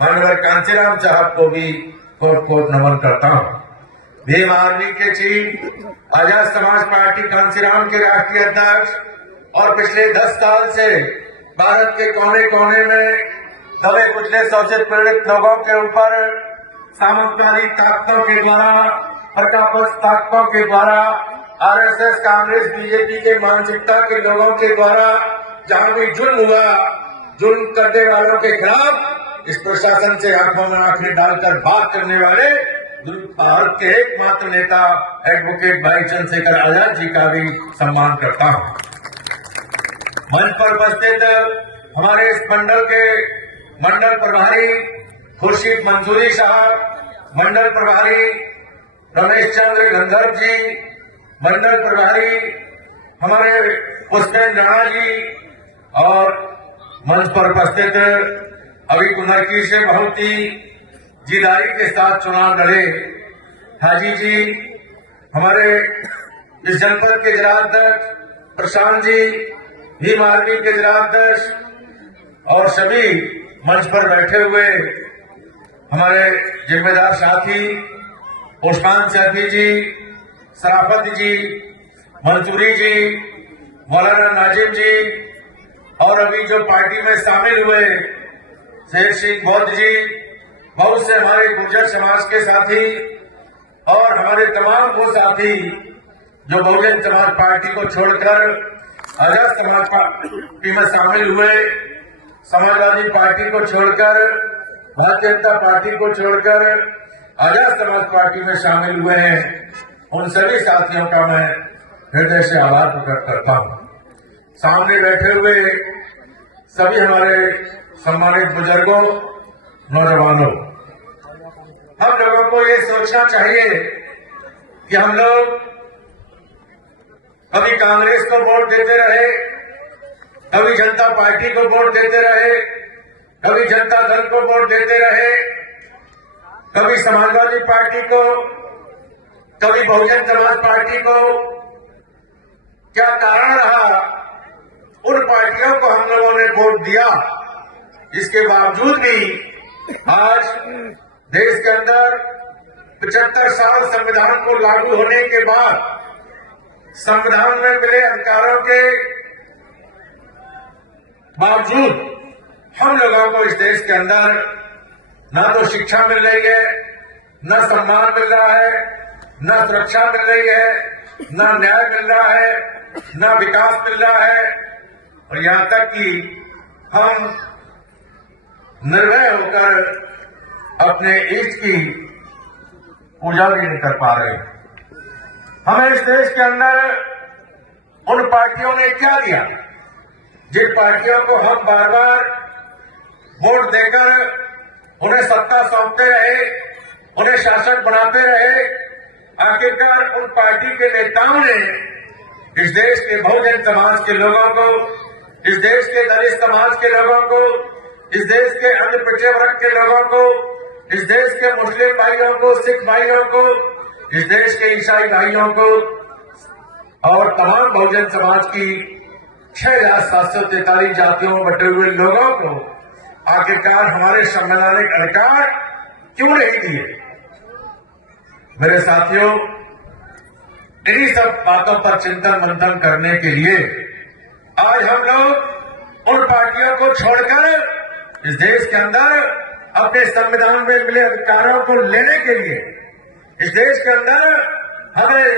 माननीय कांचीराम साहब को भी कोट कोट नमन करता हूँ। भीम आर्मी के चीफ, आजाद समाज पार्टी कांचीराम के राष्ट्रीय अध्यक्ष और पिछले 10 साल से भारत के कोने कोने में दबे कुचले शोषित पीड़ित लोगों के ऊपर सामंतवादी ताकतों के द्वारा, प्रतापस्थ ताकतों के द्वारा, आरएसएस, कांग्रेस, बीजेपी के मानसिकता के लोगों के द्वारा जहां भी जुल्म हुआ, जुल्म करने वालों के खिलाफ इस प्रशासन से आंखों में आंखें डालकर बात करने वाले भारत के एकमात्र नेता एडवोकेट भाई चंद्रशेखर आजाद जी का भी सम्मान करता हूं। मंच पर उपस्थित हमारे इस मंडल के मंडल प्रभारी खुर्शीद मंसूरी साहब, मंडल प्रभारी रमेश चंद्र गंधर्व जी, मंडल प्रभारी हमारे पुष्पेंद्र राणा जी और मंच पर उपस्थित अभी कुनरकी से बहुत ही जीदारी के साथ चुनाव लड़े हाजी जी, हमारे इस जनपद के जिलाध्यक्ष प्रशांत जी, भीम आर्मी के जिलाध्यक्ष और सभी मंच पर बैठे हुए हमारे जिम्मेदार साथी उस्मान सैफी जी, सराफत जी, मंसूरी जी, मौलाना नाजिम जी और अभी जो पार्टी में शामिल हुए शेर सिंह बौद्ध जी, बहुत से हमारे गुर्जर समाज के साथी और हमारे तमाम वो साथी जो बहुजन समाज पार्टी को छोड़कर आजाद समाज पार्टी में शामिल हुए, समाजवादी पार्टी को छोड़कर, भारतीय जनता पार्टी को छोड़कर आजाद समाज पार्टी में शामिल हुए हैं, उन सभी साथियों का मैं हृदय से आभार प्रकट करता हूं। सामने बैठे हुए सभी हमारे सम्मानित बुजुर्गों, नौजवानों, हम लोगों को ये सोचना चाहिए कि हम लोग कभी कांग्रेस को वोट देते रहे, कभी जनता पार्टी को वोट देते रहे, कभी जनता दल को वोट देते रहे, कभी समाजवादी पार्टी को, कभी बहुजन समाज पार्टी को। क्या कारण रहा? उन पार्टियों को हम लोगों ने वोट दिया, इसके बावजूद भी आज देश के अंदर 75 साल संविधान को लागू होने के बाद संविधान में मिले अधिकारों के बावजूद हम लोगों को इस देश के अंदर न तो शिक्षा मिल रही है, न सम्मान मिल रहा है, न सुरक्षा मिल रही है, न न्याय मिल रहा है, न विकास मिल रहा है और यहां तक कि हम निर्भय होकर अपने इष्ट की पूजा भी नहीं कर पा रहे। हमें इस देश के अंदर उन पार्टियों ने क्या दिया जिन पार्टियों को हम बार बार वोट देकर उन्हें सत्ता सौंपते रहे, उन्हें शासक बनाते रहे। आखिरकार उन पार्टी के नेताओं ने इस देश के बहुजन समाज के लोगों को, इस देश के दलित समाज के लोगों को, इस देश के अन्य पिछड़े वर्ग के लोगों को, इस देश के मुस्लिम भाइयों को, सिख भाइयों को, इस देश के ईसाई भाइयों को और तमाम बहुजन समाज की 6,743 जातियों में बटे हुए लोगों को आखिरकार हमारे संवैधानिक अधिकार क्यों नहीं दिए? मेरे साथियों, इन्हीं सब बातों पर चिंतन मंथन करने के लिए आज हम लोग उन पार्टियों को छोड़कर इस देश के अंदर अपने संविधान में मिले अधिकारों को लेने के लिए, इस देश के अंदर हमें